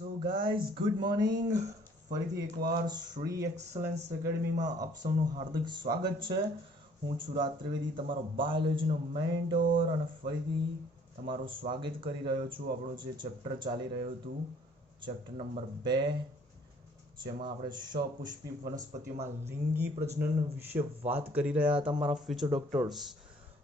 So guys good morning. ફરીથી એકવાર Shri excellence એકેડમીમાં આપ સૌનું હાર્દિક સ્વાગત છે. હું છું રાજ ત્રિવેદી, તમારો બાયોલોજીનો મેન્ટોર, અને ફરીથી તમારું સ્વાગત કરી રહ્યો છું. આપણું જે ચેપ્ટર ચાલી રહ્યું હતું, ચેપ્ટર નંબર 2, જેમાં આપણે સપુષ્પી વનસ્પતિઓમાં લિંગી પ્રજનન વિશે વાત કરી રહ્યા હતા મારા ફ્યુચર ડોક્ટર્સ.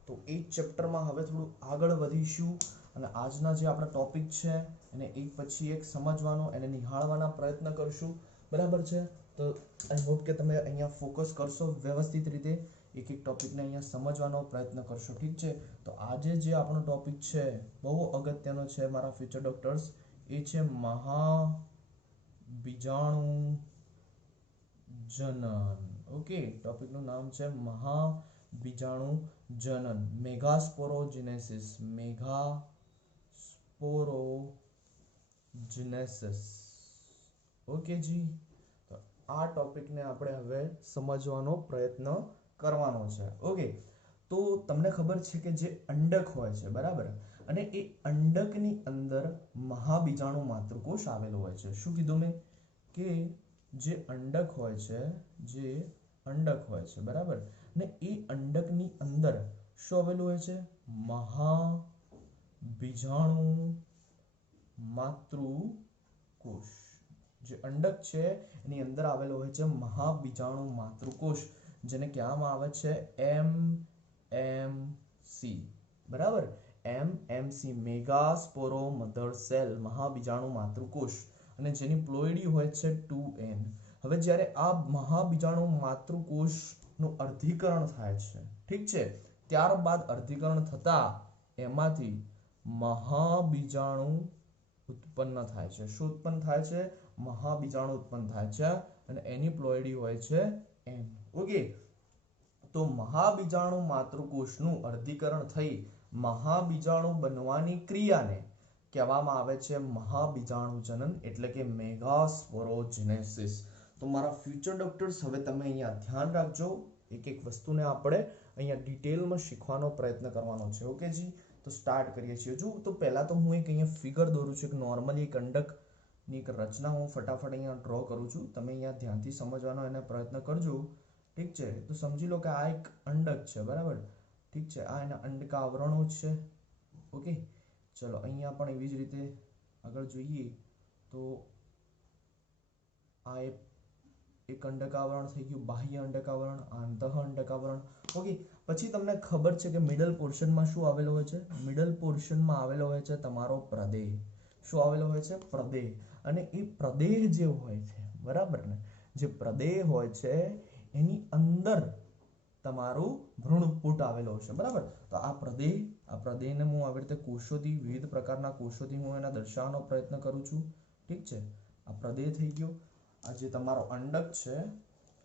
તો એ ચેપ્ટરમાં હવે થોડું આગળ વધીશું અને આજના જે આપણા ટોપિક છે એને એક પછી એક સમજવાનો, એને નિહાળવાના પ્રયત્ન કરશું. બરાબર છે? તો આઈ હોપ કે તમે અહીંયા ફોકસ કરશો વ્યવસ્થિત રીતે, એક એક ટોપિકને અહીંયા સમજવાનો પ્રયત્ન કરશો. ઠીક છે? તો આજે જે આપણો ટોપિક છે બહુ અગત્યનો છે મારા ફ્યુચર ડોક્ટર્સ. એ છે મહાબીજાણુ જનન. ઓકે, ટોપિકનું નામ છે મહાબીજાણુ જનન, મેગાસ્પોરોજેનેસિસ. મેગાસ્પોરોજેનેસિસ. ઓકે જી, તો આ ટોપિકને આપણે હવે સમજવાનો પ્રયત્ન કરવાનો છે. ઓકે, તો તમને ખબર છે કે જે અંડક હોય છે, બરાબર, અને એ અંડકની અંદર મહાબીજાણુ માતૃકોષ આવેલો હોય છે. શું કીધું મેં? કે જે અંડક હોય છે, બરાબર, ને એ અંડકની અંદર શું આવેલું હોય છે? મહાબીજાણુ માતૃકોષ. જે અંડક છે એની અંદર આવેલો હોય છે મહાબીજાણુ માતૃકોષ, જેને કહેવામાં આવે છે એમએમસી. બરાબર, એમએમસી, મેગાસ્પોરો મધર સેલ, મહાબીજાણુ માતૃકોષ, અને જેની પ્લોઇડી હોય છે 2n. હવે જ્યારે આ મહાબીજાણુ માતૃકોષનું અર્ધીકરણ થાય છે, ઠીક છે, ત્યારબાદ અર્ધીકરણ થતા એમાંથી મહાબીજાણુ ઉત્પન્ન થાય છે. શું ઉત્પન્ન થાય છે? મહાબીજાણુ ઉત્પન્ન થાય છે, અને એની પ્લોઇડી હોય છે n. ઓકે, તો મહાબીજાણુ માતૃકોષનું અર્ધીકરણ થઈ મહાબીજાણુ બનવાની ક્રિયાને કહેવામાં આવે છે મહાબીજાણુ જનન, એટલે કે મેગાસ્પોરોજેનેસિસ. તો મારા ફ્યુચર ડોક્ટર્સ, હવે તમે અહીંયા ધ્યાન રાખજો. એક એક વસ્તુને આપણે અહીંયા ડિટેલમાં શીખવાનો પ્રયત્ન કરવાનો છે. ઓકે જી, તો સ્ટાર્ટ કરીએ છીએ. જો તો પહેલા તો હું એક અહીંયા ફિગર દોરું છું, એક નોર્મલી એક અંડકની એક રચના હું ફટાફટ અહીંયા ડ્રો કરું છું. તમે અહીંયા ધ્યાનથી સમજવાનો એને પ્રયત્ન કરજો. ઠીક છે? તો સમજી લો કે આ એક અંડક છે, બરાબર, ઠીક છે, આ એના અંડક આવરણો છે. ઓકે, ચલો અહીંયા પણ એવી જ રીતે આગળ જોઈએ તો આ એક અંડકાવરણ થઈ ગયું, બાહ્ય અંડકાવરણ, આંતઃ અંડકાવરણ. ઓકે, પછી તમને ખબર છે કે મિડલ પોર્શનમાં શું આવેલો હોય છે? મિડલ પોર્શનમાં આવેલો હોય છે તમારો પ્રદેહ. શું આવેલો હોય છે? પ્રદેહ. અને એ પ્રદેહ જે હોય છે, બરાબર ને, જે પ્રદેહ હોય છે એની અંદર તમારું ભ્રૂણપુટ આવેલો છે, બરાબર. તો આ પ્રદેહને હું આવી રીતે કોષોથી, વિવિધ પ્રકારના કોષોથી હું એને દર્શાવવાનો પ્રયત્ન કરું છું. ઠીક છે? આ પ્રદેહ થઈ ગયો. આ જે તમારો અંડક છે,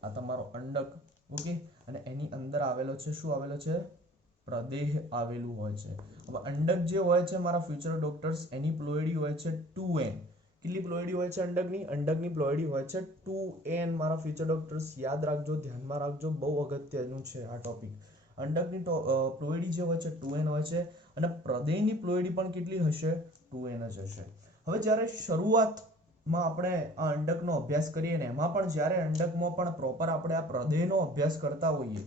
આ તમારો અંડક. ઓકે, અને એની અંદર આવેલો છે, શું આવેલો છે? પ્રદેહ આવેલું હોય છે. હવે અંડક જે હોય છે મારા ફ્યુચર ડોક્ટર્સ, એની પ્લોઇડી હોય છે 2n. કેટલી પ્લોઇડી હોય છે અંડકની? અંડકની પ્લોઇડી હોય છે 2n. મારા ફ્યુચર ડોક્ટર્સ યાદ રાખજો, ધ્યાનમાં રાખજો, બહુ અગત્યનું છે આ ટોપિક. અંડકની પ્લોઇડી જે હોય છે 2n હોય છે, અને પ્રદેહની પ્લોઇડી પણ કેટલી હશે? 2n જ હશે. હવે જ્યારે શરૂઆતમાં આપણે આ અંડકનો અભ્યાસ કરીએ ને, એમાં પણ જ્યારે અંડકમાં પણ પ્રોપર આપણે આ પ્રદેહનો અભ્યાસ કરતા હોઈએ,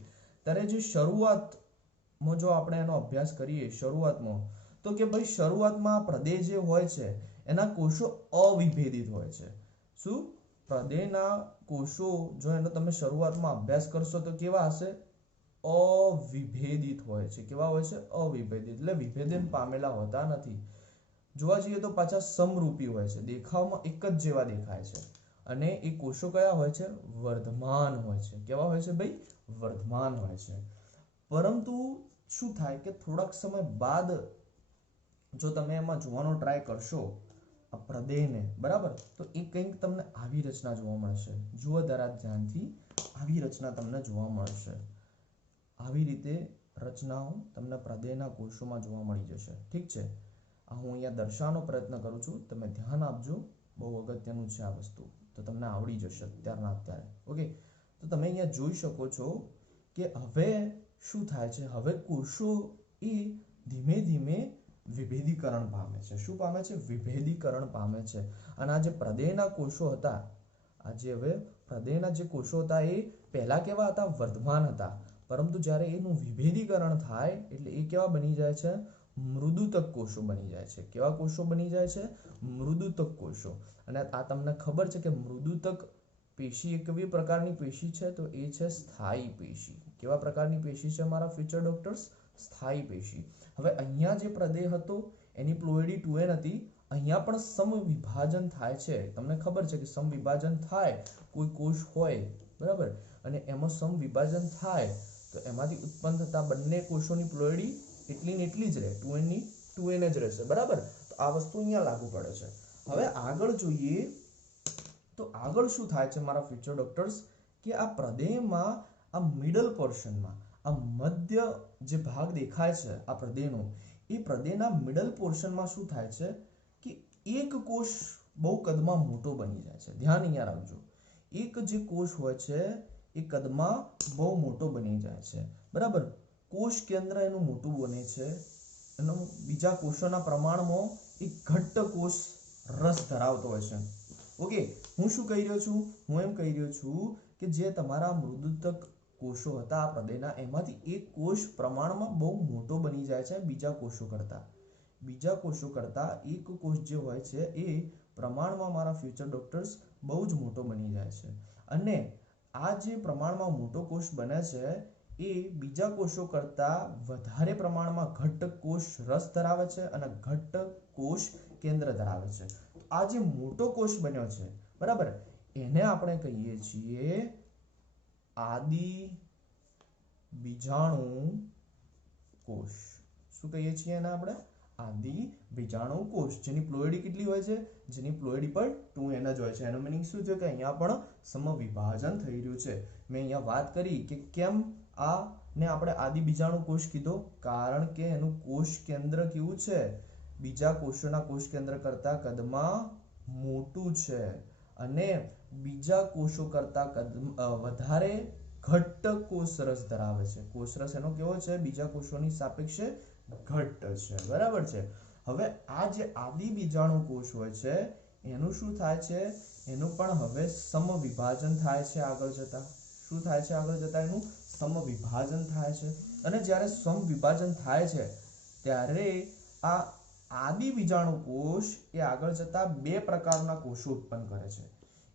ત્યારે જે શરૂઆતમાં જો આપણે એનો અભ્યાસ કરીએ શરૂઆતમાં, તો કે ભાઈ શરૂઆતમાં પ્રદેહ જે હોય છે એના કોષો અવિભેદિત હોય છે. શું? પ્રદેહના કોષો જો એનો તમે શરૂઆતમાં અભ્યાસ કરશો તો કેવા હશે? અવિભેદિત હોય છે. કેવા હોય છે? અવિભેદિત, એટલે વિભેદન પામેલા હોતા નથી. જોવા જઈએ તો પાછા સમરૂપી હોય છે, દેખાવમાં એક જ જેવા દેખાય છે. અને એ કોષો કયા હોય છે? વર્ધમાન હોય છે. કેવા હોય છે ભાઈ? વર્ધમાન હોય છે. પરંતુ શું થાય કે થોડાક સમય બાદ જો તમે એમાં જોવાનો ટ્રાય કરશો આ પ્રદેહને, બરાબર, તો એ કંઈક તમને આવી રચના જોવા મળશે. જુઓ જરા ધ્યાનથી, આવી રચના તમને જોવા મળશે. આવી રીતે રચનાઓ તમને પ્રદેહના કોષોમાં જોવા મળી જશે. ઠીક છે? આ હું અહીંયા દર્શાવવાનો પ્રયત્ન કરું છું, તમે ધ્યાન આપજો, બહુ અગત્યનું છે આ વસ્તુ, તો તમને આવડી જશે અત્યારના અત્યારે. ઓકે, તો તમે અહીંયા જોઈ શકો છો કે હવે શું થાય છે? હવે કોષો એ ધીમે ધીમે વિભેદીકરણ પામે છે. શું પામે છે? વિભેદીકરણ પામે છે. અને આ જે પ્રદેહના કોષો હતા, આ જે હવે પ્રદેહના જે કોષો હતા એ પહેલા કેવા હતા? વર્ધમાન હતા. પરંતુ જ્યારે એનું વિભેદીકરણ થાય એટલે એ કેવા બની જાય છે? મૃદુતક કોષો બની જાય છે. કેવા કોષો બની જાય છે? મૃદુતક કોષો. અને આ તમને ખબર છે કે મૃદુતક પેશી એક કેવી પ્રકારની પેશી છે? તો એ છે સ્થાયી પેશી. કેવા પ્રકારની પેશી છે મારા ફ્યુચર ડોક્ટર્સ? સ્થાયી પેશી. હવે અહીંયા જે પ્રદેહ હતો એની પ્લોઇડી 2n હતી. અહીંયા પણ સમવિભાજન થાય છે. તમને ખબર છે કે સમવિભાજન થાય, કોઈ કોષ હોય બરાબર, અને એમાં સમવિભાજન થાય તો એમાંથી ઉત્પન્ન થતા બંને કોષોની પ્લોઇડી એટલી ને એટલી જ રહે, 2n ની 2n જ રહેશે. બરાબર. તો આ વસ્તુ અહીંયા લાગુ પડે છે. હવે આગળ જોઈએ તો આગળ શું થાય છે મારા ફ્યુચર ડોક્ટર્સ? કે આ પ્રદેહમાં આ મિડલ પોર્શનમાં આ મધ્ય જે ભાગ દેખાય છે આ પ્રદેહનો, એ પ્રદેહના મિડલ પોર્શનમાં શું થાય છે કે એક કોષ બહુ કદમાં મોટો બની જાય છે. ધ્યાન અહીંયા રાખજો. એક જે કોષ હોય છે એ કદમાં બહુ મોટો બની જાય છે. બરાબર. કોષ કેન્દ્ર એનું મોટું બને છે. એનો બીજા કોષોના પ્રમાણમાં એક ઘટ્ટ કોષ રસ ધરાવતો હોય છે. ઓકે, હું શું કહી રહ્યો છું? હું એમ કહી રહ્યો છું કે જે તમારા મૃદુતક કોષો હતા આ પ્રદેહના, એમાંથી એક કોષ પ્રમાણમાં બહુ મોટો બની જાય છે બીજા કોષો કરતા. બીજા કોષો કરતા એક કોષ જે હોય છે એ પ્રમાણમાં મારા ફ્યુચર ડોક્ટર્સ બહુ જ મોટો બની જાય છે. અને આ જે પ્રમાણમાં મોટો કોષ બને છે એ બીજા કોષો કરતા વધારે પ્રમાણમાં ઘટ્ટ કોષ રસ ધરાવે છે અને ઘટ્ટ કોષ કેન્દ્ર ધરાવે છે. આ જે મોટો કોષ બન્યો છે બરાબર, એને આપણે કહીએ છીએ આદિ બીજાણુ કોષ. શું કહીએ છીએ એને આપણે? આદિ બીજાણુ કોષ. જેની પ્લોઇડી કેટલી હોય છે? જેની પ્લોઇડી પર 2n જ હોય છે. એનો મીનિંગ શું છે કે અહીંયા પણ સમવિભાજન થઈ રહ્યું છે. મેં અહીંયા વાત કરી કે કેમ આ ને આપણે આદિ બીજાણુ કોષ કીધો? કારણ કે એનું કોષ કેન્દ્ર કેવું છે? બીજા કોષોના કોષ કેન્દ્ર કરતા કદમાં મોટું છે અને બીજા કોષો કરતા વધારે ઘટ્ટ કોષરસ ધરાવે છે. કોષરસ એનો કેવો છે? બીજા કોષોની સાપેક્ષે ઘટ્ટ છે. બરાબર છે. હવે આ જે આદિ બીજાણુ કોષ હોય છે એનું શું થાય છે? એનું પણ હવે સમવિભાજન થાય છે આગળ જતા. શું થાય છે આગળ જતા? એનું સમવિભાજન થાય છે. અને જ્યારે સમવિભાજન થાય છે ત્યારે આ આદિ બીજાણુ કોષ એ આગળ જતા બે પ્રકારના કોષો ઉત્પન્ન કરે છે.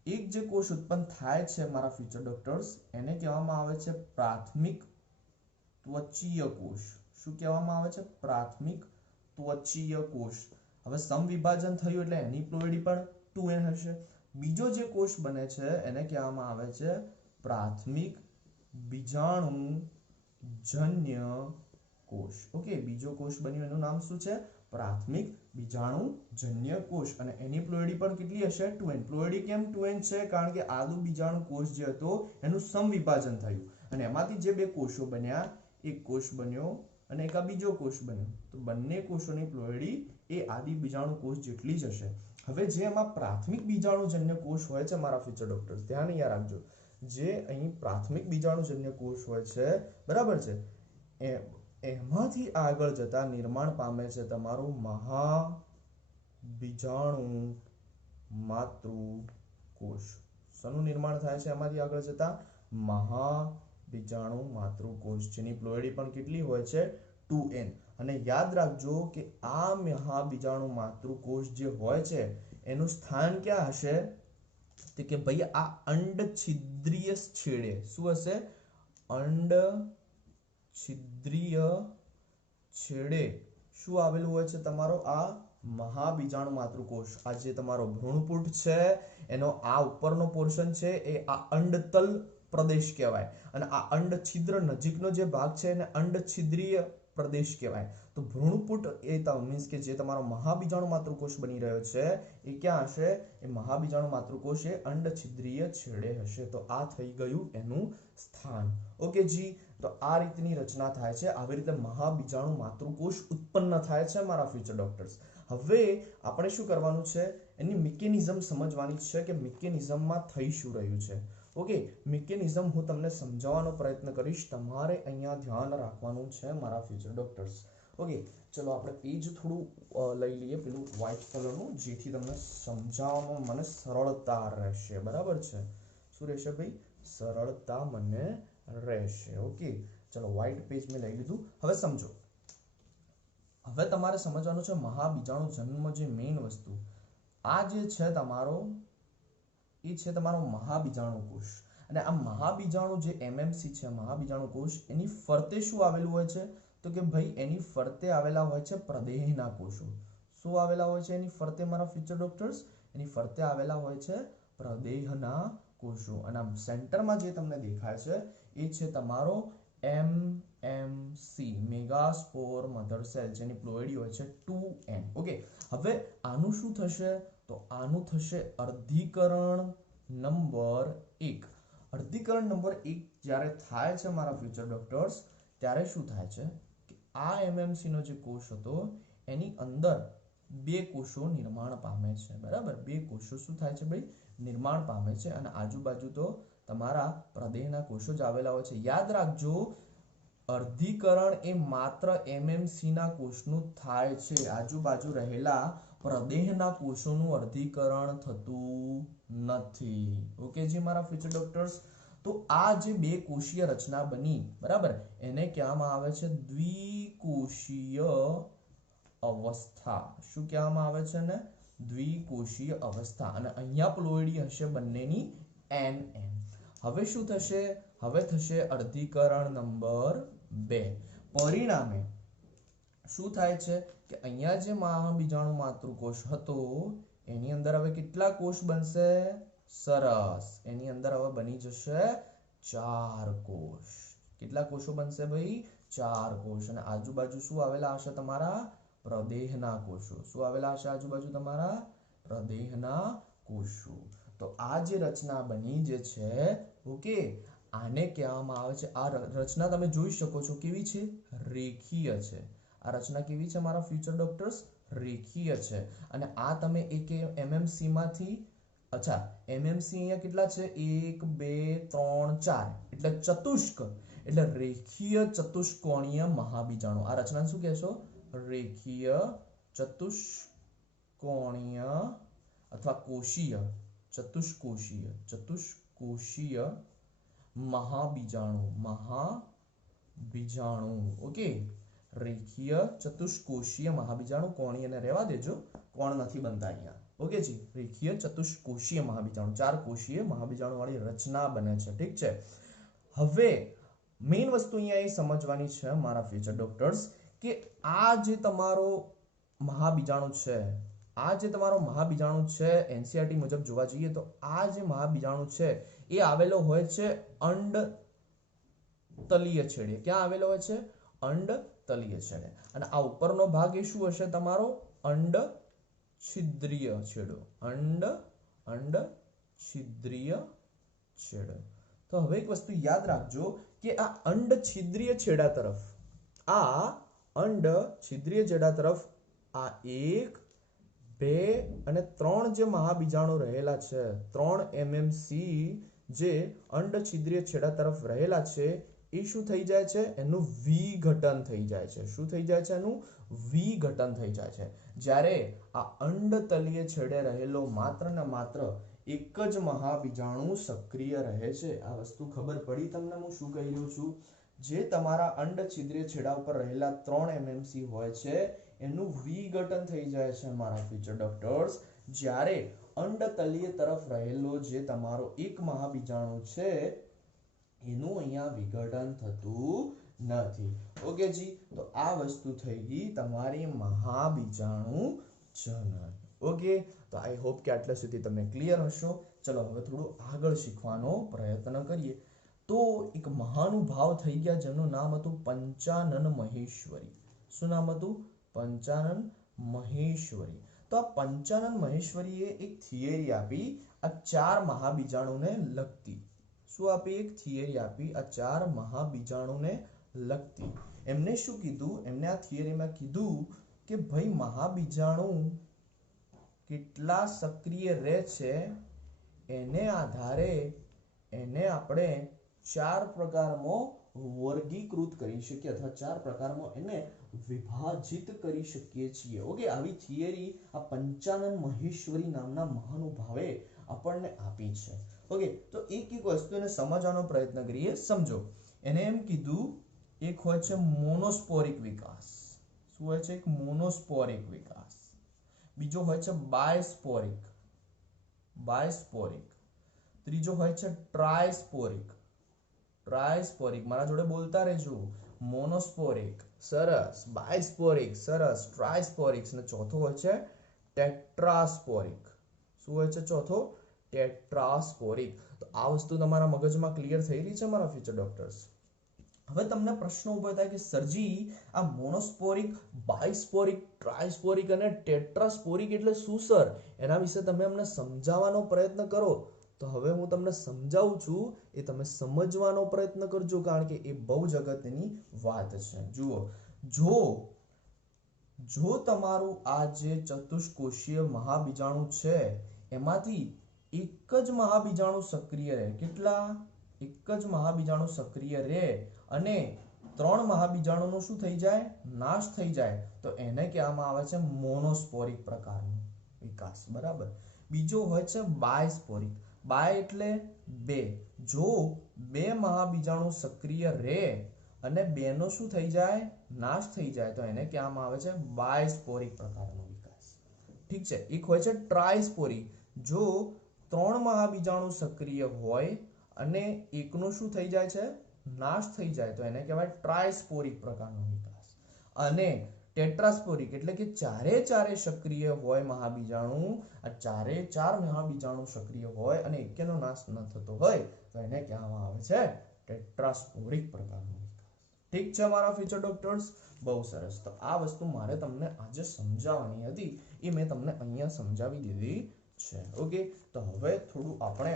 એક જે કોષ ઉત્પન્ન થાય છે મારા ફ્યુચર ડોક્ટર્સ, એને કહેવામાં આવે છે પ્રાથમિક ત્વચીય કોષ. શું કહેવામાં આવે છે? પ્રાથમિક ત્વચીય કોષ. હવે સમવિભાજન થયું એટલે એની પ્લોઇડી પણ 2n હશે. બીજો જે કોષ બને છે એને કહેવામાં આવે છે પ્રાથમિક બીજાણુજન્ય કોષ. ઓકે, બીજો કોષ બન્યો એનું નામ શું છે? પ્રાથમિક બીજાણુજન્ય કોષ. અને એની પ્લોઇડી પણ કેટલી હશે? 2n. પ્લોઇડી કેમ 2n છે? કારણ કે આદુ બીજાણુ કોષ જે હતો એનું સમવિભાજન થયું અને એમાંથી જે બે કોષો બન્યા, એક કોષ બન્યો અને એક આ બીજો કોષ બન્યો, તો બંને કોષોની પ્લોઇડી એ આદિ બીજાણુ કોષ જેટલી જ હશે. હવે જે એમાં પ્રાથમિક બીજાણુજન્ય કોષ હોય છે મારા ફ્યુચર ડોક્ટર્સ, ધ્યાન અહીંયા રાખજો, જે અહીં પ્રાથમિક બીજાણુજન્ય કોષ હોય છે બરાબર છે, એમાંથી આગળ જતા નિર્માણ પામે છે તમારું મહાબીજાણુ માતૃકોષ. શેનું નિર્માણ થાય છે એમાંથી આગળ જતા? મહાબીજાણુ માતૃકોષ. જેની પ્લોઇડી પણ કેટલી હોય છે? 2n. અને યાદ રાખજો કે આ મહાબીજાણુ માતૃકોષ જે હોય છે એનું સ્થાન ક્યાં હશે? તો કે ભાઈ આ અંડછિદ્રીય છેડે. શું હશે? અંડછિદ્રીય છેડે શું આવેલું હોય છે? તમારો આ મહાબીજાણુ માતૃકોષ. આ જે તમારો ભ્રૂણપુટ છે એનો આ ઉપરનો પોર્શન છે એ આ અંડતલ પ્રદેશ કહેવાય અને આ અંડછિદ્ર નજીકનો જે ભાગ છે એને અંડછિદ્રીય પ્રદેશ કહેવાય. તો ભ્રૂણપુટ એ મીન્સ કે જે તમારો મહાબીજાણુ માતૃકોષ બની રહ્યો છે એ ક્યાં હશે? એ મહાબીજાણુ માતૃકોષ એ અંડછિદ્રીય છેડે હશે. તો આ થઈ ગયું એનું સ્થાન. ઓકે જી. તો આ રીતની રચના થાય છે. આવી રીતે મહાબીજાણુ માતૃકોષ ઉત્પન્ન થાય છે મારા ફ્યુચર ડોક્ટર્સ. હવે આપણે શું કરવાનું છે? એની મિકેનિઝમ સમજવાની છે કે મિકેનિઝમમાં થઈ શું રહ્યું છે. ઓકે, મિકેનિઝમ હું તમને સમજાવવાનો પ્રયત્ન કરીશ. તમારે અહીંયા ધ્યાન રાખવાનું છે મારા ફ્યુચર ડોક્ટર્સ. ઓકે, ચલો આપણે પેજ થોડું લઈ લઈએ પેલું વ્હાઇટ કલરનું, જેથી તમને સમજાવવામાં મને સરળતા રહેશે. બરાબર છે? શું રહેશે ભાઈ? સરળતા મને રહેશે. ઓકે, ચલો વ્હાઇટ પેજ મેં લઈ લીધું. હવે સમજો, હવે તમારે સમજવાનું છે મહાબીજાણુ જન્મ જે મેઇન વસ્તુ આ જે છે તમારો, એ છે તમારો મહાબીજાણુ કોષ. અને આ મહાબીજાણુ જે એમએમસી છે, મહાબીજાણુ કોષ, એની ફરતે શું આવેલું હોય છે? તો કે ભાઈ એની ફરતે આવેલા હોય છે પ્રદેહના કોષો. શું આવેલા હોય છે એની ફરતે મારા ફ્યુચર ડોક્ટર્સ? એની ફરતે આવેલા હોય છે પ્રદેહના કોષો. અને સેન્ટરમાં જે તમને દેખાય છે એ છે તમારો એમએમસી, મેગાસ્પોર મધર સેલ, જેની પ્લોઇડી હોય છે 2n. ઓકે, હવે આનું શું થશે? તો આનું થશે અર્ધીકરણ નંબર 1. અર્ધીકરણ નંબર 1 જ્યારે થાય છે મારા ફ્યુચર ડોક્ટર્સ, ત્યારે શું થાય છે કે આ એમએમસી નો જે કોષ હતો એની અંદર બે કોષો નિર્માણ પામે છે. બરાબર? બે કોષો શું થાય છે ભાઈ? નિર્માણ પામે છે. અને આજુબાજુ તો તમારા પ્રદેહના કોષો જ આવેલા હોય છે. યાદ રાખજો, અર્ધીકરણ એ માત્ર એમએમસી ના કોષનું થાય છે. આજુબાજુ રહેલા પ્રદેહના કોષોનું અર્ધીકરણ થતું નથી. ઓકે જી મારા ફ્યુચર ડોક્ટર્સ? તો આ જે બે કોષીય રચના બની, બરાબર, એને કહેવામાં આવે છે દ્વિકોષીય અવસ્થા. શું કહેવામાં આવે છે ને? દ્વિકોષીય અવસ્થા. અને અહીંયા પ્લોઇડી હશે બંનેની NN. હવે શું થશે? હવે થશે અર્ધીકરણ નંબર 2. પરિણામે શું થાય છે કે અહીંયા જે મહાબીજાણુ માતૃકોષ હતો એની અંદર હવે કેટલા કોષ બનશે? સરસ, એની અંદર હવે બની જશે 4 કોષ. કેટલા કોષો બનશે ભાઈ? 4 કોષ. અને આજુબાજુ શું આવેલા હશે તમારા? પ્રદેહના કોષો. શું આવેલા હશે આજુબાજુ તમારા? પ્રદેહના કોષો. તો આ જે રચના બની જે છે, ઓકે, આને કહેવામાં આવે છે, આ રચના તમે જોઈ શકો છો કેવી છે? રેખીય છે. આ રચના કેવી છે મારા ફ્યુચર ડોક્ટર્સ? રેખીય છે. અને આ તમે એક એમએમસી માંથી, અચ્છા, એમએમસી અહીંયા કેટલા છે? 1 2 3 4, એટલે ચતુષ્ક, એટલે રેખીય ચતુષ્કોણીય મહાબીજાણુ. આ રચના શું કહેશો? રેખીય ચતુષ્કોણીય અથવા કોષીય, ચતુષ્કોષીય મહાબીજાણુ. મહાબીજાણુ. ઓકે, રેખીય ચતુષ્કોષીય મહાબીજાણુ. કોણીયને રહેવા દેજો, કોણ નથી બનતા અહીંયા. ઓકે જી, રેખીય ચતુષ્કોષીય મહાબીજાણુ, 4 કોષીય મહાબીજાણુ વાળી રચના બને છે. ઠીક છે? હવે મેઇન વસ્તુ અહીંયા એ સમજવાની છે મારા ફ્યુચર ડોક્ટર્સ કે આ જે તમારો મહાબીજાણુ છે, આ જે તમારો મહાબીજાણુ છે, એનસીઆરટી મુજબ જોવા જઈએ તો આ જે મહાબીજાણુ છે એ આવેલો હોય છે અંડતલીય છેડે. ક્યાં આવેલો હોય છે? અંડતલીય છેડે. અને આ ઉપરનો ભાગ એ શું હશે તમારો? અંડછિદ્રીય છેડો. અંડછિદ્રીય છેડો. તો હવે એક વસ્તુ યાદ રાખજો કે આ અંડછિદ્રીય છેડા તરફ, આ અંડછિદ્રીય છેડા તરફ આ 1 2 અને 3 જે મહાબીજાણુ રહેલા છે, 3 એમએમસી જે અંડછિદ્રીય છેડા તરફ રહેલા છે, એ શું થઈ જાય છે? એનું વિઘટન થઈ જાય છે. શું થઈ જાય છે? એનું વિઘટન થઈ જાય છે. જ્યારે આ અંડતલીય છેડે રહેલો માત્ર ને માત્ર એક જ મહાબીજાણુ સક્રિય રહે છે. આ વસ્તુ ખબર પડી તમને હું શું કહી રહ્યો છું? જે તમારા અંડછિદ્રીય છેડા ઉપર રહેલા 3 એમએમસી હોય છે એનું વિઘટન થઈ જાય છે મારા ફ્યુચર ડોક્ટર્સ. જ્યારે અંડતલીય તરફ રહેલો જે તમારો એક મહાબીજાણુ છે એનું અહીંયા વિઘટન થતું નથી. ઓકે જી, તો આ વસ્તુ થઈ ગઈ તમારી મહાબીજાણુ જનન. ઓકે, તો આઈ હોપ કે આટલા સુધી તમને ક્લિયર હશો. ચલો હવે થોડું આગળ શીખવાનો પ્રયત્ન કરીએ. તો એક મહાનુભાવ થઈ ગયા જેમનું નામ હતું પંચાનન મહેશ્વરી. શું નામ હતું? પંચાનન મહેશ્વરી. તો આ પંચાનન મહેશ્વરીએ એક થિયરી આપી આ 4 મહાબીજાણુને લગતી. શું આપી? એક થિયરી આપી આ 4 મહાબીજાણુને લગતી. એમને શું કીધું? એમને આ થિયરીમાં કીધું કે ભાઈ મહાબીજાણુ કેટલા સક્રિય રહે છે એને આધારે એને આપણે 4 પ્રકારમાં વર્ગીકૃત કરી શકીએ, અથવા 4 પ્રકારમાં એને વિભાજિત કરી શકીએ છીએ. ઓકે, આવી થિયરી આ પંચાનન મહેશ્વરી નામના મહાનુભાવે આપણને આપી છે. ઓકે, તો એક એક વસ્તુને સમજવાનો પ્રયત્ન કરીએ. સમજો, એને એમ કીધું એક હોય છે મોનોસ્પોરિક વિકાસ. શું હોય છે? એક મોનોસ્પોરિક વિકાસ. બીજો હોય છે બાયસ્પોરિક. ત્રીજો હોય છે ટ્રાયસ્પોરિક. મારા જોડે બોલતા રહેજો. મોનોસ્પોરિક, સરસ. બાયસ્પોરિક, સરસ. ટ્રાયસ્પોરિક. અને ચોથો હોય છે ટેટ્રાસ્પોરિક. શું હોય છે ચોથો? ટેટ્રાસ્પોરિક. તો આ વસ્તુ તમારા મગજમાં ક્લિયર થઈ રહી છે મારા ફ્યુચર ડોક્ટર્સ? હવે તમને પ્રશ્ન ઉભો થાય કે સરજી, આ મોનોસ્પોરિક, બાયસ્પોરિક, ટ્રાયસ્પોરિક અને ટેટ્રાસ્પોરિક એટલે શું સર? એના વિશે તમે અમને સમજાવવાનો પ્રયત્ન કરો. તો હવે હું તમને સમજાવું છું, એ તમે સમજવાનો પ્રયત્ન કરજો, કારણ કે એ બહુ જ અગત્યની વાત છે. જુઓ, જો તમારું આ જે ચતુષ્કોષીય મહાબીજાણુ છે એમાંથી એક જ મહાબીજાણુ સક્રિય રહે. કેટલા? એક જ મહાબીજાણુ સક્રિય રહે અને 3 મહાબીજાણુનો શું થઈ જાય? નાશ થઈ જાય. તો એને કહેવામાં આવે છે મોનોસ્પોરિક પ્રકારનો વિકાસ. બરાબર. બીજો હોય છે બાયસ્પોરિક. બાય એટલે 2. જો 2 મહાબીજાણુ સક્રિય રહે અને 2 નો શું થઈ જાય? નાશ થઈ જાય. તો એને કહેવામાં આવે છે બાયસ્પોરિક પ્રકારનો વિકાસ. ઠીક છે. એક હોય છે ટ્રાયસ્પોરિક. જો 3 મહાબીજાણુ સક્રિય હોય અને એકનો શું થઈ જાય છે? નાશ થઈ જાય. તો એને કહેવાય ટ્રાયસ્પોરિક પ્રકારનો વિકાસ. અને ટેટ્રાસ્પોરિક એટલે કે ચારે સક્રિય હોય મહાબીજાણુ. આ ચારે મહાબીજાણુ સક્રિય હોય અને એકેનો નાશ ન થતો હોય તો એને કહેવામાં આવે છે ટેટ્રાસ્પોરિક પ્રકારનો વિકાસ. ઠીક છે મારા ફ્યુચર ડોક્ટર્સ? બહુ સરસ. તો આ વસ્તુ મારે તમને આજે સમજાવવાની હતી, એ મેં તમને અહીંયા સમજાવી દીધી છે. ઓકે, તો હવે થોડું આપણે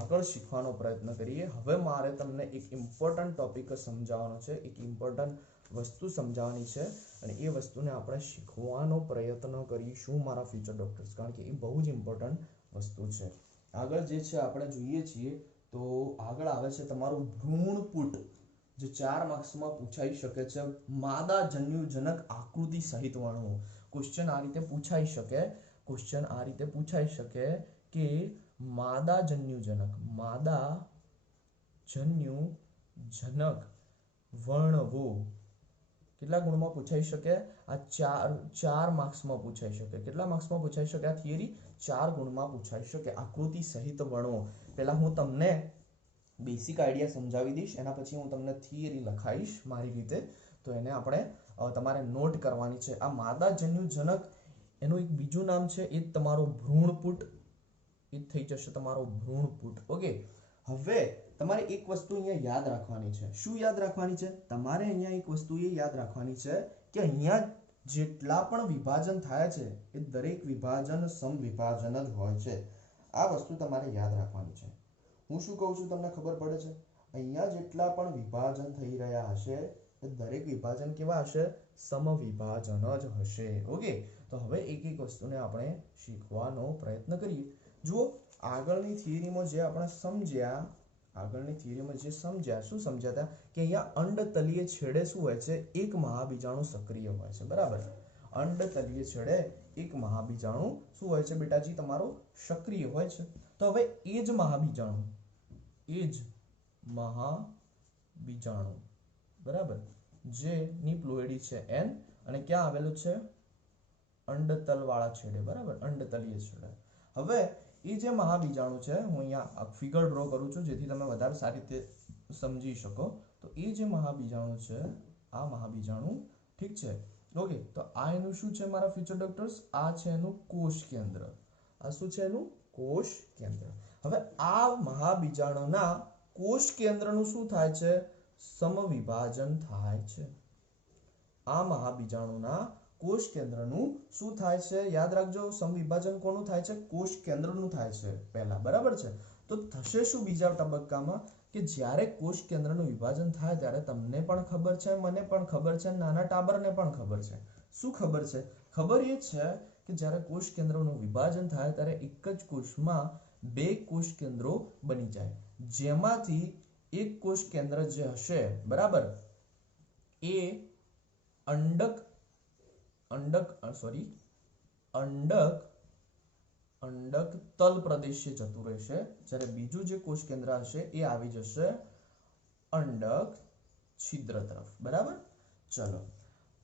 આગળ શીખવાનો પ્રયત્ન કરીએ. હવે મારે તમને એક ઇમ્પોર્ટન્ટ ટોપિક સમજાવવાનો છે, એક ઇમ્પોર્ટન્ટ વસ્તુ સમજાવવાની છે અને એ વસ્તુને આપણે શીખવાનો પ્રયત્ન કરીશું મારા ફ્યુચર ડોક્ટર્સ, કારણ કે એ બહુ જ ઇમ્પોર્ટન્ટ વસ્તુ છે. આગળ જે છે આપણે જોઈએ છીએ, તો આગળ આવે છે તમારું ભ્રૂણપુટ, જે 4 માર્ક્સમાં પૂછાઈ શકે છે. માદા જન્યુજનક આકૃતિ સહિત વર્ણવો. ક્વેશ્ચન આ રીતે પૂછાઈ શકે કે માદા જન્યુજનક વર્ણવો. કેટલા ગુણમાં પૂછાઈ શકે? આ 4 માર્ક્સમાં પૂછાઈ શકે. કેટલા માર્ક્સમાં પૂછાઈ શકે આ થિયરી? 4 ગુણમાં પૂછાઈ શકે. આકૃતિ સહિત વર્ણવો. પહેલા હું તમને બેસિક આઈડિયા સમજાવી દઈશ, એના પછી હું તમને થિયરી લખાઈશ મારી રીતે. તો એને આપણે તમારે નોટ કરવાની છે. આ માદા જન્યુજનક, એનું એક બીજું નામ છે, એ તમારો ભ્રૂણપુટ. એ થઈ જશે તમારો ભ્રૂણપુટ. ઓકે, હવે તમારે એક વસ્તુ અહીંયા યાદ રાખવાની છે. શું યાદ રાખવાની છે? તમારે અહીંયા એક વસ્તુ એ યાદ રાખવાની છે કે અહીંયા જેટલા પણ વિભાજન થાય છે એ દરેક વિભાજન સમવિભાજન જ હોય છે. આ વસ્તુ તમારે યાદ રાખવાની છે. હું શું કહું છું તમને ખબર પડે છે? અહીંયા જેટલા પણ વિભાજન થઈ રહ્યા હશે એ દરેક વિભાજન કેવા હશે? સમવિભાજન જ હશે. ઓકે, તો હવે એક એક વસ્તુને આપણે શીખવાનો પ્રયત્ન કરીએ. જુઓ, આગળની થિયરીમાં જે આપણે સમજ્યા, શું સમજ્યા હતા કે અહીંયા અંડતલીય છેડે શું હોય છે? એક મહાબીજાણુ સક્રિય હોય છે. બરાબર. અંડતલીય છેડે એક મહાબીજાણુ શું હોય છે બેટાજી? તમારો સક્રિય હોય છે. તો હવે એ જ મહાબીજાણુ, બરાબર, જેની પ્લોઈડી છે N અને ક્યાં આવેલું છે? અંડતલ વાળા છેડે. બરાબર, અંડતલીય છેડે. હવે એ જે મહાબીજાણુ છે, હું અહીંયા ફિગર ડ્રો કરું છું જેથી તમે વધારે સારી રીતે સમજી શકો. તો એ જે મહાબીજાણુ છે, આ મહાબીજાણુ, ઠીક છે. ઓકે, તો આ એનું શું છે મારા ફ્યુચર ડોક્ટર્સ? આ છે એનું કોષ કેન્દ્ર. આ શું છે એનું? કોષ કેન્દ્ર. હવે આ મહાબીજાણુના કોષ કેન્દ્રનું શું થાય છે? સમવિભાજન થાય છે. આ મહાબીજાણુના કોષ કેન્દ્રનું શું થાય છે? યાદ રાખજો, સમવિભાજન કોનું થાય છે? કોષ કેન્દ્રનું થાય છે પહેલા. બરાબર છે. તો થશે શું બીજા તબક્કામાં કે જ્યારે કોષ કેન્દ્રનું વિભાજન થાય ત્યારે તમને પણ ખબર છે, મને પણ ખબર છે, નાના ટાબરને પણ ખબર છે. શું ખબર છે? ખબર એ છે કે જ્યારે કોષ કેન્દ્રનું વિભાજન થાય ત્યારે એક જ કોષમાં 2 કોષ કેન્દ્રો બની જાય, જેમાંથી એક કોષ કેન્દ્ર જે હશે, બરાબર, એ અંડક અંડક સોરી અંડક અંડક તલ પ્રદેશે જતું રહેશે, જ્યારે બીજું જે કોષ કેન્દ્ર હશે એ આવી જશે અંડક છિદ્ર તરફ. બરાબર. ચલો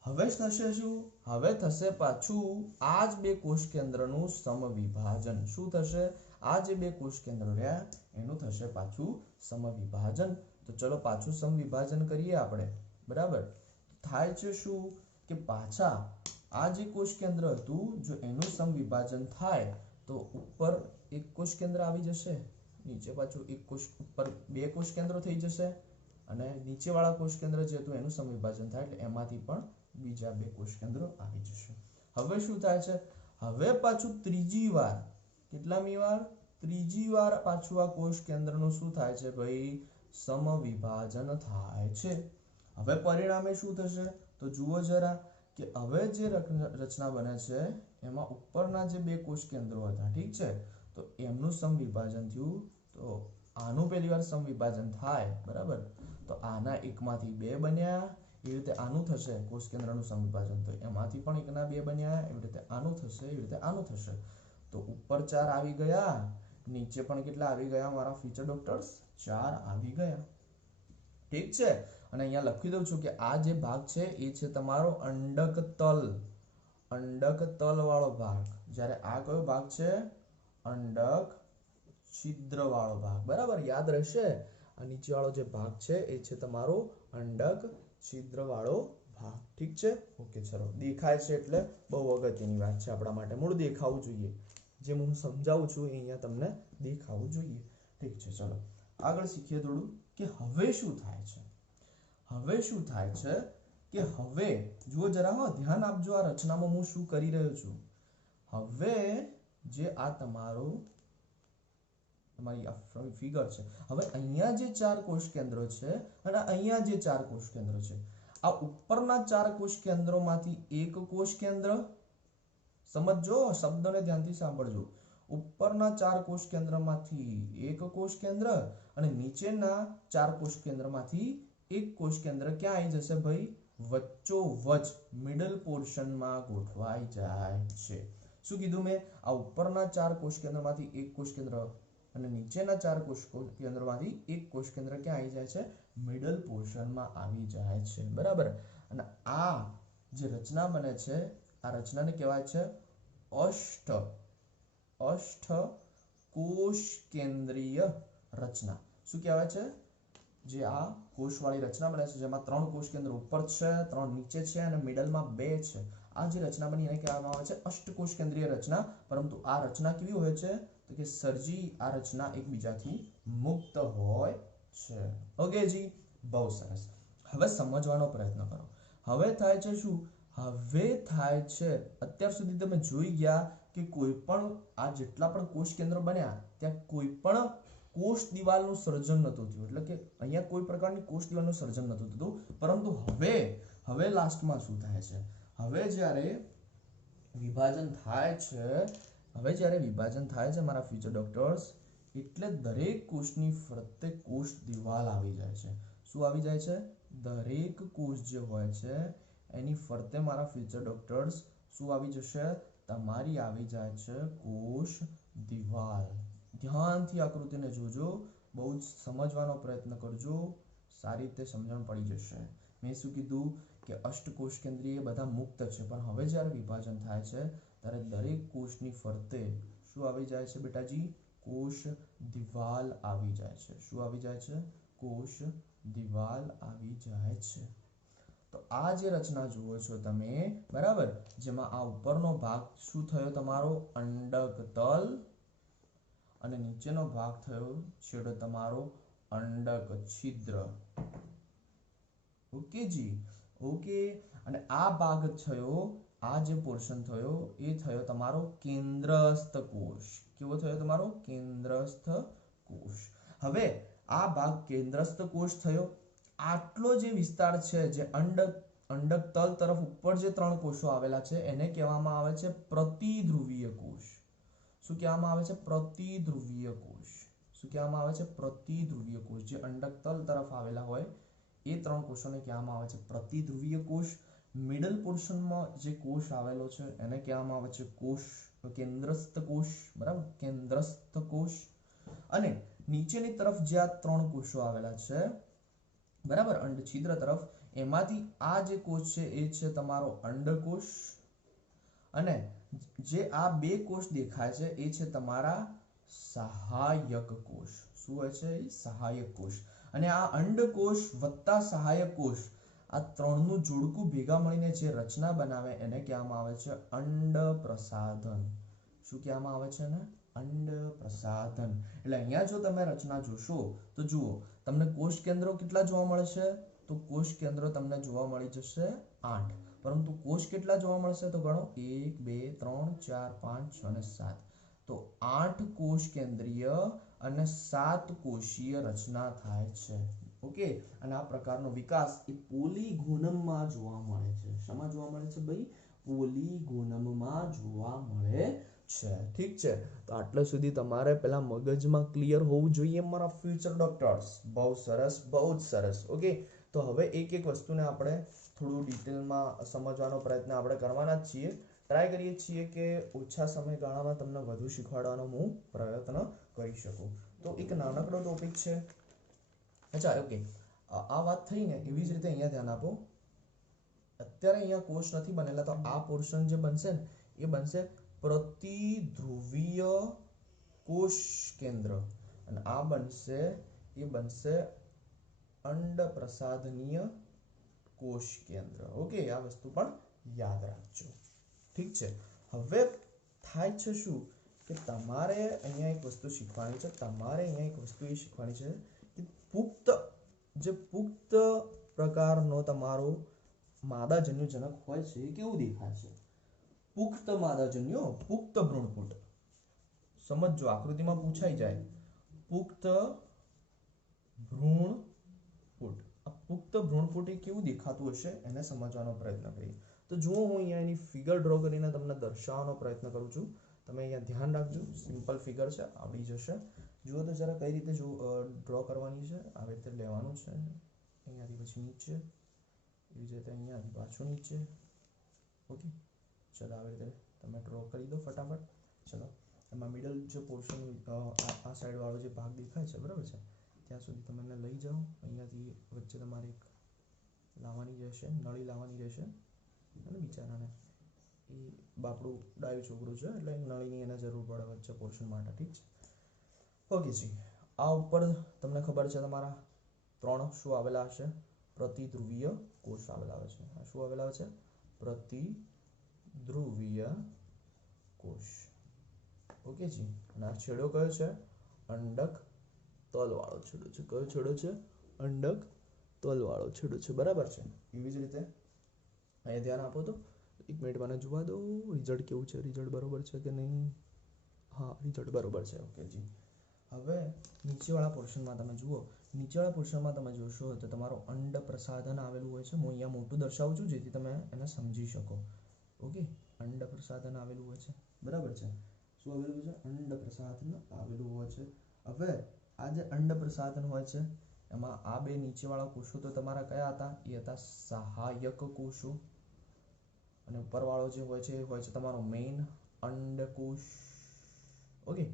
હવે થશે શું? હવે થશે પાછું આ જ બે કોષ કેન્દ્રનું સમવિભાજન. શું થશે? આ જે બે કોષ કેન્દ્રો રહ્યા એનું થશે પાછું સમવિભાજન. તો ચલો પાછું સમવિભાજન કરીએ આપણે. બરાબર. થાય છે શું કે પાછા આ જે કોષ કેન્દ્ર હતું જો એનું સમવિભાજન થાય તો ઉપર એક કોષ કેન્દ્ર આવી જશે, નીચે પાછું એક કોષ, ઉપર બે કોષ કેન્દ્રો થઈ જશે અને નીચેવાળા કોષ કેન્દ્ર જે હતું એનું સમવિભાજન થાય એટલે એમાંથી પણ બીજા બે કોષ કેન્દ્રો આવી જશે. હવે શું થાય છે? હવે પાછું ત્રીજી વાર, કેટલામી વાર? ત્રીજી વાર પાછું આ કોષ કેન્દ્રનું શું થાય છે ભાઈ? સમવિભાજન થાય છે. હવે પરિણામે શું થશે? તો જુઓ જરા કે હવે જે રચના બને છે એમાં ઉપરના જે બે કોષ કેન્દ્રો હતા, ઠીક છે, તો એમનું સમવિભાજન થયું. તો આનું પહેલી વાર સમવિભાજન થાય, બરાબર, તો આના એકમાંથી બે બન્યા. એવી રીતે આનું થશે કોષ કેન્દ્રનું સમવિભાજન, તો એમાંથી પણ એકના બે બન્યા. એવી રીતે આનું થશે, એવી રીતે આનું થશે. તો ઉપર 4 આવી ગયા, નીચે પણ કેટલા આવી ગયા મારા ફ્યુચર ડોક્ટર્સ? 4 આવી ગયા. ઠીક છે. અને અહીંયા લખી દઉં છું કે આ જે ભાગ છે એ છે તમારો અંડક તલ વાળો ભાગ, જ્યારે આ કયો ભાગ છે? અંડક છિદ્ર વાળો ભાગ. બરાબર, યાદ રહેશે. આ નીચે વાળો જે ભાગ છે એ છે તમારો અંડક છિદ્ર વાળો ભાગ. ઠીક છે. ઓકે, ચલો દેખાય છે એટલે બહુ અગત્યની વાત છે આપણા માટે. મૂળ દેખાવું જોઈએ, જે હું સમજાવું છું એ અહીંયા તમને દેખાવું જોઈએ. ઠીક છે. ચલો આગળ શીખીએ થોડું કે હવે શું થાય છે. હવે શું થાય છે કે હવે જુઓ જરા, હા ધ્યાન આપજો આ રચનામાં હું શું કરી રહ્યો છું. હવે જે આ તમારી ફિગર છે, હવે અહીંયા જે 4 કોષ કેન્દ્રો છે અને અહીંયા જે 4 કોષ કેન્દ્રો છે, આ ઉપરના 4 કોષ કેન્દ્રોમાંથી એક કોષ કેન્દ્ર, સમજો શબ્દને ધ્યાનથી સાંભળજો, ઉપરના 4 કોષ કેન્દ્રમાંથી એક કોષ કેન્દ્ર અને નીચેના 4 કોષ કેન્દ્રમાંથી એક કોષ કેન્દ્ર ક્યાં આવી જશે ભાઈ? વચ્ચોવચ મિડલ પોર્શનમાં ગોઠવાઈ જાય છે. શું કીધું મેં? આ ઉપરના 4 કોષ કેન્દ્રમાંથી એક કોષ કેન્દ્ર અને નીચેના 4 કોષ કેન્દ્રમાંથી એક કોષ કેન્દ્ર ક્યાં આવી જાય છે? મિડલ પોર્શનમાં આવી જાય છે. બરાબર. અને આ જે રચના બને છે આ રચનાને કહેવાય છે અષ્ટ કોષ કેન્દ્રીય રચના. શું કહેવાય છે? જે આ કોષવાળી રચના બને છે જેમાં 3 કોષ કેન્દ્ર ઉપર છે, 3 નીચે છે અને મિડલમાં 2 છે, આ જે રચના બની એને કહેવામાં આવે છે અષ્ટકોષ કેન્દ્રીય રચના. પરંતુ આ રચના કેવી હોય છે? તો કે સર્જી આ રચના એકબીજાથી મુક્ત હોય છે. ઓકે જી, બહુ સરસ. હવે સમજવાનો પ્રયત્ન કરો. હવે થાય છે શું? હવે થાય છે, અત્યાર સુધી તમે જોઈ ગયા કે કોઈ પણ આ જેટલા પણ કોષ કેન્દ્ર બન્યા ત્યાં કોઈ પણ કોષ દિવાલનું સર્જન નહોતું થયું, એટલે કે અહીંયા કોઈ પ્રકારની કોષ દિવાલનું સર્જન નહોતું થતું. પરંતુ હવે લાસ્ટમાં શું થાય છે? હવે જ્યારે વિભાજન થાય છે મારા ફ્યુચર ડોક્ટર્સ, એટલે દરેક કોષની ફરતે કોષ દિવાલ આવી જાય છે. શું આવી જાય છે? દરેક કોષ જે હોય છે એની ફરતે મારા ફ્યુચર ડોક્ટર્સ શું આવી જશે? તમારી આવી જાય છે કોષ દિવાલ. ધ્યાનથી આકૃતિને જોજો, બહુ જ સમજવાનો પ્રયત્ન કરજો, સારી રીતે સમજણ પડી જશે. મેં શું કીધું કે અષ્ટકોષ કેન્દ્રીય બધા મુક્ત છે, પણ હવે જ્યારે વિભાજન થાય છે ત્યારે દરેક કોષની ફરતે શું આવી જાય છે બેટાજી? કોષ દિવાલ આવી જાય છે. શું આવી જાય છે? કોષ દિવાલ આવી જાય છે. તો આ જે રચના જુઓ છો તમે, બરાબર, જેમાં આ ઉપરનો ભાગ શું થયો તમારો? અંડક તલ, અને નીચેનો ભાગ થયો છેડો તમારો અંડક છિદ્ર. ઓકે જી, ઓકે. અને આ ભાગ થયો, આ જે પોર્શન થયો એ થયો તમારો કેન્દ્રસ્થ કોષ. કેવો થયો તમારો? કેન્દ્રસ્થ કોષ. હવે આ ભાગ કેન્દ્રસ્થ કોષ થયો. આટલો જે વિસ્તાર છે, જે અંડક તલ તરફ ઉપર જે 3 કોષો આવેલા છે એને કહેવામાં આવે છે પ્રતિધ્રુવીય કોષ. શું કહેવામાં આવે છે? પ્રતિધ્રુવીય કોષ. શું કહેવામાં આવે છે? પ્રતિધ્રુવીય કોષ. જે અંડક તલ તરફ આવેલા હોય એ 3 કોષોને કહેવામાં આવે છે પ્રતિધ્રુવીય કોષ. મિડલ પોર્શનમાં જે કોષ આવેલો છે એને કહેવામાં આવે છે કોષ કેન્દ્રસ્થ કોષ, બરાબર, કેન્દ્રસ્થ કોષ. અને નીચેની તરફ જે આ 3 કોષો આવેલા છે, બરાબર, અંડછિદ્ર તરફ, એમાંથી આ જે કોષ છે એ છે તમારો અંડકોષ, અને જે આ 2 કોષ દેખાય છે એ છે તમારા સહાયક કોષ. શું હોય છે? સહાયક કોષ. અને આ અંડકોષ વત્તા સહાયક કોષ, આ 3નું જોડકું ભેગા મળીને જે રચના બનાવે એને કહેવામાં આવે છે અંડપ્રસાધન. શું કહેવામાં આવે છે ને? અંડપ્રસાધન. એટલે અહીંયા જો તમે રચના જોશો તો જુઓ તમને કોષ કેન્દ્રો કેટલા જોવા મળે છે? તો કોષ કેન્દ્રો તમને જોવા મળી જશે 8. પરંતુ કોષ કેટલા જોવા મળશે? તો ગણો 1 2 3 4 5 6 અને 7. તો 8 કોષ કેન્દ્રીય અને 7 કોષીય રચના થાય છે. ઓકે, અને આ પ્રકારનો વિકાસ એ પોલીગોનમમાં જોવા મળે છે. શેમાં જોવા મળે છે ભાઈ? પોલીગોનમમાં જોવા મળે છે. ઠીક છે, તો આટલા સુધી તમારે પેલા મગજમાં ક્લિયર હોવું જોઈએ મારા ફ્યુચર ડોક્ટર્સ. બહુ સરસ, બહુ જ સરસ. ઓકે, તો હવે એક એક વસ્તુને આપણે થોડું ડિટેલમાં સમજવાનો પ્રયત્ન આપણે કરવાના જ છીએ. ટ્રાય કરીએ છીએ કે ઓછા સમયગાળામાં તમને વધુ શીખવાડવાનો હું પ્રયત્ન કરી શકું. તો એક નાનકડો ટોપિક છે. અચ્છા, ઓકે, આ વાત થઈ ને, એવી જ રીતે અહીંયા ધ્યાન આપો. અત્યારે અહીંયા કોષ નથી બનેલા, તો આ પોર્શન જે બનશે ને એ બનશે પ્રતિધ્રુવીય કોષ કેન્દ્ર, અને આ બનશે અંડપ્રસાધનીય કોષ કેન્દ્ર. ઓકે, આ વસ્તુ પણ યાદ રાખજો. ઠીક છે, હવે થાય છે શું કે તમારે અહીંયા એક વસ્તુ શીખવાની છે. તમારે અહીંયા એક વસ્તુ એ શીખવાની છે કે પુખ્ત પ્રકારનો તમારો માદાજન્યુજનક હોય છે એ કેવું દેખાય છે? પુખ્ત માદાજન્યો, પુખ્ત ભ્રૂણપુટ. સમજો, આકૃતિમાં પૂછાઈ જાય પુખ્ત ભ્રૂણપુટ. આ પુખ્ત ભ્રૂણપુટ એ કેવું દેખાતું હશે એને સમજવાનો પ્રયત્ન કરીએ. તો જુઓ, હું અહીંયા એની ફિગર ડ્રો કરીને તમને દર્શાવવાનો પ્રયત્ન કરું છું. તમે અહીંયા ધ્યાન રાખજો. સિમ્પલ ફિગર છે, આવડી જશે. જુઓ તો જરા કઈ રીતે ડ્રો કરવાની છે. આવી રીતે લેવાનું છે, અહીંયાથી પછી નીચે, એવી જ રીતે અહીંયાથી પાછું નીચે. ઓકે, ચલો આવી રીતે તમે ડ્રો કરી દો ફટાફટ. ચલો, એમાં મિડલ જે પોર્શન આ સાઈડ વાળો જે ભાગ દેખાય છે, બરાબર છે, ત્યાં સુધી તમે એને લઈ જાઓ. અહીંયાથી વચ્ચે તમારે એક લાવવાની રહેશે, નળી લાવવાની રહેશે. અને બિચારાને એ બાપડું ડાયું છોકરું છે એટલે નળીની એને જરૂર પડે વચ્ચે પોર્શન માટે. ઠીક છે, ઓકે જી. આ ઉપર તમને ખબર છે તમારા 3 શું આવેલા હશે? પ્રતિધ્રુવીય કોષ આવેલા હોય છે. આ શું આવેલા હોય છે? પ્રતિધ્રુવીય કોષ. ઓકે જી. અને આ છેડો કયો છે? અંડક તલવાળો છેડો છે. કયો છેડો છે? અંડક તલવાળો છેડો છે. બરાબર છે. એવી જ રીતે અહીંયા ધ્યાન આપો. તો 1 મિનિટ મને જોવા દો, રિઝલ્ટ કેવું છે, રિઝલ્ટ બરોબર છે કે નહીં. હા, રિઝલ્ટ બરોબર છે. ઓકે જી. હવે નીચેવાળા પોર્શનમાં તમે જુઓ. નીચેવાળા પોર્શનમાં તમે જોશો તો તમારો અંડપ્રસાધન આવેલું હોય છે. હું અહીંયા મોટું દર્શાવું છું જેથી તમે એને સમજી શકો. ઓકે, અંડપ્રસાધન આવેલું હોય છે. બરાબર છે. શું આવેલું હોય છે? અંડપ્રસાધન આવેલું હોય છે. હવે આ જે અંડપ્રસાધન હોય છે એમાં આ 2 નીચેવાળા કોષો તો તમારા કયા હતા? એ હતા સહાયક કોષો. અને ઉપરવાળો જે હોય છે એ હોય છે તમારો મેઇન અંડકોષ. ઓકે,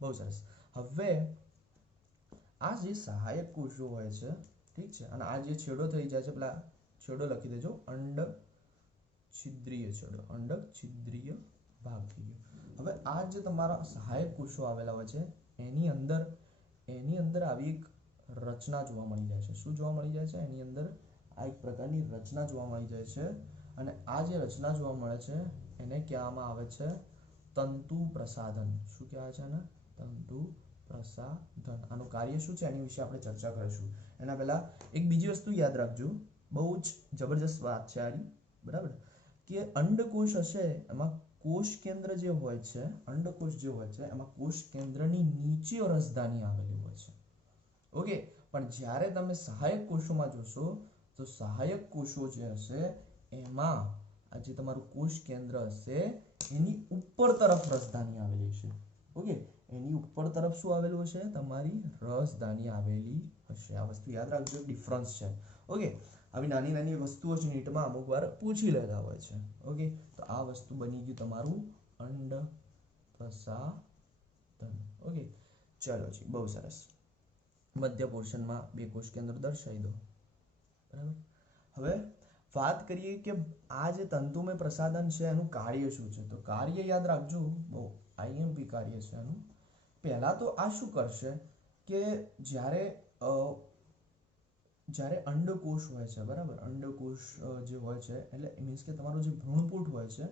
બહુ સરસ. હવે આ જે સહાયક કોષો હોય છે, ઠીક છે, અને આ જે છેડો થઈ જાય છે, પેલા છેડો લખી દેજો, અંડક છિદ્રીય છેડો, અંડક છિદ્રીય ભાગ થઈ ગયો. હવે આ જે તમારા સહાયક કોષો આવેલા હોય છે એની અંદર આવી એક રચના જોવા મળી જાય છે. શું જોવા મળી જાય છે? એની અંદર આ એક પ્રકારની રચના જોવા મળી જાય છે. અને આ જે રચના જોવા મળે છે એને કહેવામાં આવે છે તંતુ પ્રસાધન. શું કહેવાય છે એને? તંતુ પ્રસાધન. આનું કાર્ય શું છે એની વિશે આપણે ચર્ચા કરીશું. એના પહેલા એક બીજી વસ્તુ યાદ રાખજો, બહુ જ જબરજસ્ત વાત છે આ, બરાબર, કે અંડકોષ હશે એમાં કોષ કેન્દ્ર જે હોય છે, અંડકોષ જે હોય છે એમાં કોષ કેન્દ્રની નીચે રસધાની આવેલી હોય છે. ઓકે, પણ જ્યારે તમે સહાયક કોષોમાં જોશો તો સહાયક કોષો જે હશે એમાં આ જે તમારું કોષ કેન્દ્ર હશે એની ઉપર તરફ રસધાની આવેલી છે. ઓકે, એની ઉપર તરફ શું આવેલું હશે? તમારી રસધાની આવેલી હશે. આ વસ્તુ યાદ રાખજો, ડિફરન્સ છે. ઓકે, આવી નાની નાની વસ્તુઓ જ નીટમાં અમુક વાર પૂછી લેતા હોય છે. ઓકે, તો આ વસ્તુ બની ગયું તમારું અંડ પ્રસાધન. ઓકે, ચલો જી, બહુ સરસ. મધ્ય પોર્શનમાં બે કોષ કેન્દ્ર દર્શાવી દો. બરાબર. હવે વાત કરીએ કે આ જે તંતુમય પ્રસાધન છે એનું કાર્ય શું છે. તો કાર્ય યાદ રાખજો, બહુ આઈએમપી કાર્ય છે એનું. પહેલા તો આ શું કરશે કે જ્યારે અંડકોષ હોય છે, બરાબર, અંડકોષ જે હોય છે એટલે મીન્સ કે તમારું જે ભ્રૂણપૂટ હોય છે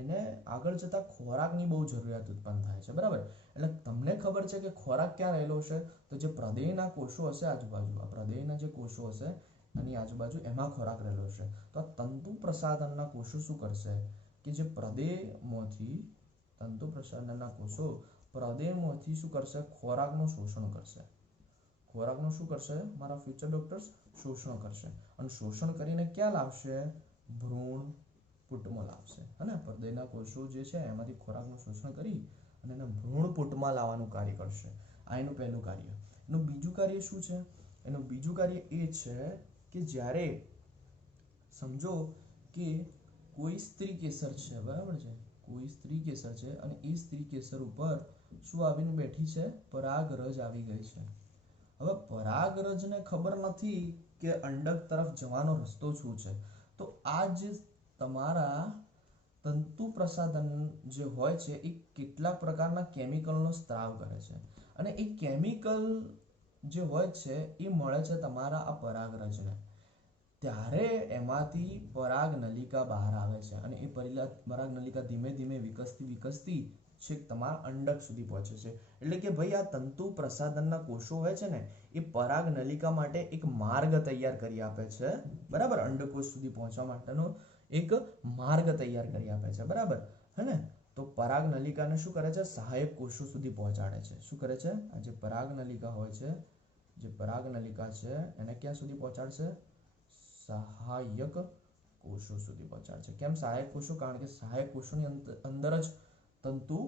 એને આગળ જતા ખોરાકની બહુ જરૂરિયાત ઉત્પન્ન થાય છે, બરાબર. એટલે તમને ખબર છે કે ખોરાક ક્યાં રહેલો છે, તો જે પ્રદેયના કોષો હશે આજુબાજુ, આ પ્રદેયના જે કોષો હશે એની આજુબાજુ એમાં ખોરાક રહેલો છે. તો આ તંતુ પ્રસાધનના કોષો શું કરશે કે જે પ્રદેયમાંથી તંતુ પ્રસાધનના કોષો પ્રદેયમાંથી શું કરશે, ખોરાકનું શોષણ કરશે. ખોરાકનું શું કરશે મારા ફ્યુચર ડોક્ટર્સ, શોષણ કરશે. અને શોષણ કરીને ક્યાં લાવશે, ભ્રૂણપૂટમાં લાવશે. હે ને, પ્રદેયના કોષો જે છે એમાંથી ખોરાકનું શોષણ કરી અને એને ભ્રૂણપૂટમાં લાવવાનું કાર્ય કરશે. આ એનું પહેલું કાર્ય. એનું બીજું કાર્ય શું છે, એનું બીજું કાર્ય એ છે કે જ્યારે સમજો કે કોઈ સ્ત્રી કેસર છે, બરાબર છે, કોઈ સ્ત્રી કેસર છે અને એ સ્ત્રી કેસર ઉપર શું આવીને બેઠી છે, પરાગરજ આવી ગઈ છે. હવે પરાગરજને ખબર નથી કે અંડક તરફ જવાનો રસ્તો શું છે. તો આ જે તમારા તંતુ પ્રસાધન જે હોય છે એ કેટલાક પ્રકારના કેમિકલનો સ્ત્રાવ કરે છે અને એ કેમિકલ જે હોય છે એ મળે છે તમારા આ પરાગરજને. ત્યારે એમાંથી પરાગ નલિકા બહાર આવે છે અને એ પરાગ નલિકા ધીમે ધીમે વિકસતી છેક તમારા અંડક સુધી પહોંચે છે. એટલે કે ભાઈ આ તંતુ પ્રસાધનના કોષો હોય છે ને એ પરાગ નલિકા માટે એક માર્ગ તૈયાર કરી આપે છે, બરાબર. અંડકોષ સુધી પહોંચવા માટેનો એક માર્ગ તૈયાર કરી આપે છે, બરાબર. હે ને, તો પરાગ નલિકાને શું કરે છે, સહાયક કોષો સુધી પહોંચાડે છે. શું કરે છે, આ જે પરાગ નલિકા હોય છે, જે પરાગ નલિકા છે એને ક્યાં સુધી પહોંચાડશે, સહાયક કોષો સુધી પહોંચાડશે. કેમ સહાયક કોષો, કારણ કે સહાયક કોષોની અંદર જ તંતુ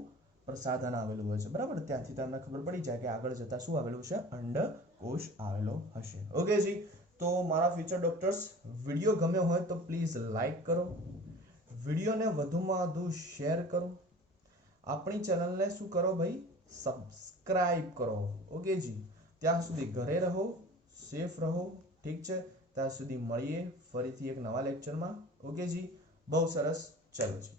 પ્રસાધન આવેલું હોય છે, બરાબર. ત્યાંથી તમને ખબર પડી જાય કે આગળ જતા શું આવેલું છે, અંડકોષ આવેલો હશે. ઓકે જી, તો મારા ફ્યુચર ડોક્ટર્સ, વિડીયો ગમ્યો હોય તો પ્લીઝ લાઈક કરો, વિડીયોને વધુમાં વધુ શેર કરો, આપણી ચેનલને શું કરો ભાઈ, સબસ્ક્રાઇબ કરો. ઓકે જી, ત્યાં સુધી ઘરે રહો, સેફ રહો, ઠીક છે. ત્યાં સુધી મળીએ ફરીથી એક નવા લેક્ચરમાં. ઓકે જી, બહુ સરસ, ચલો જી.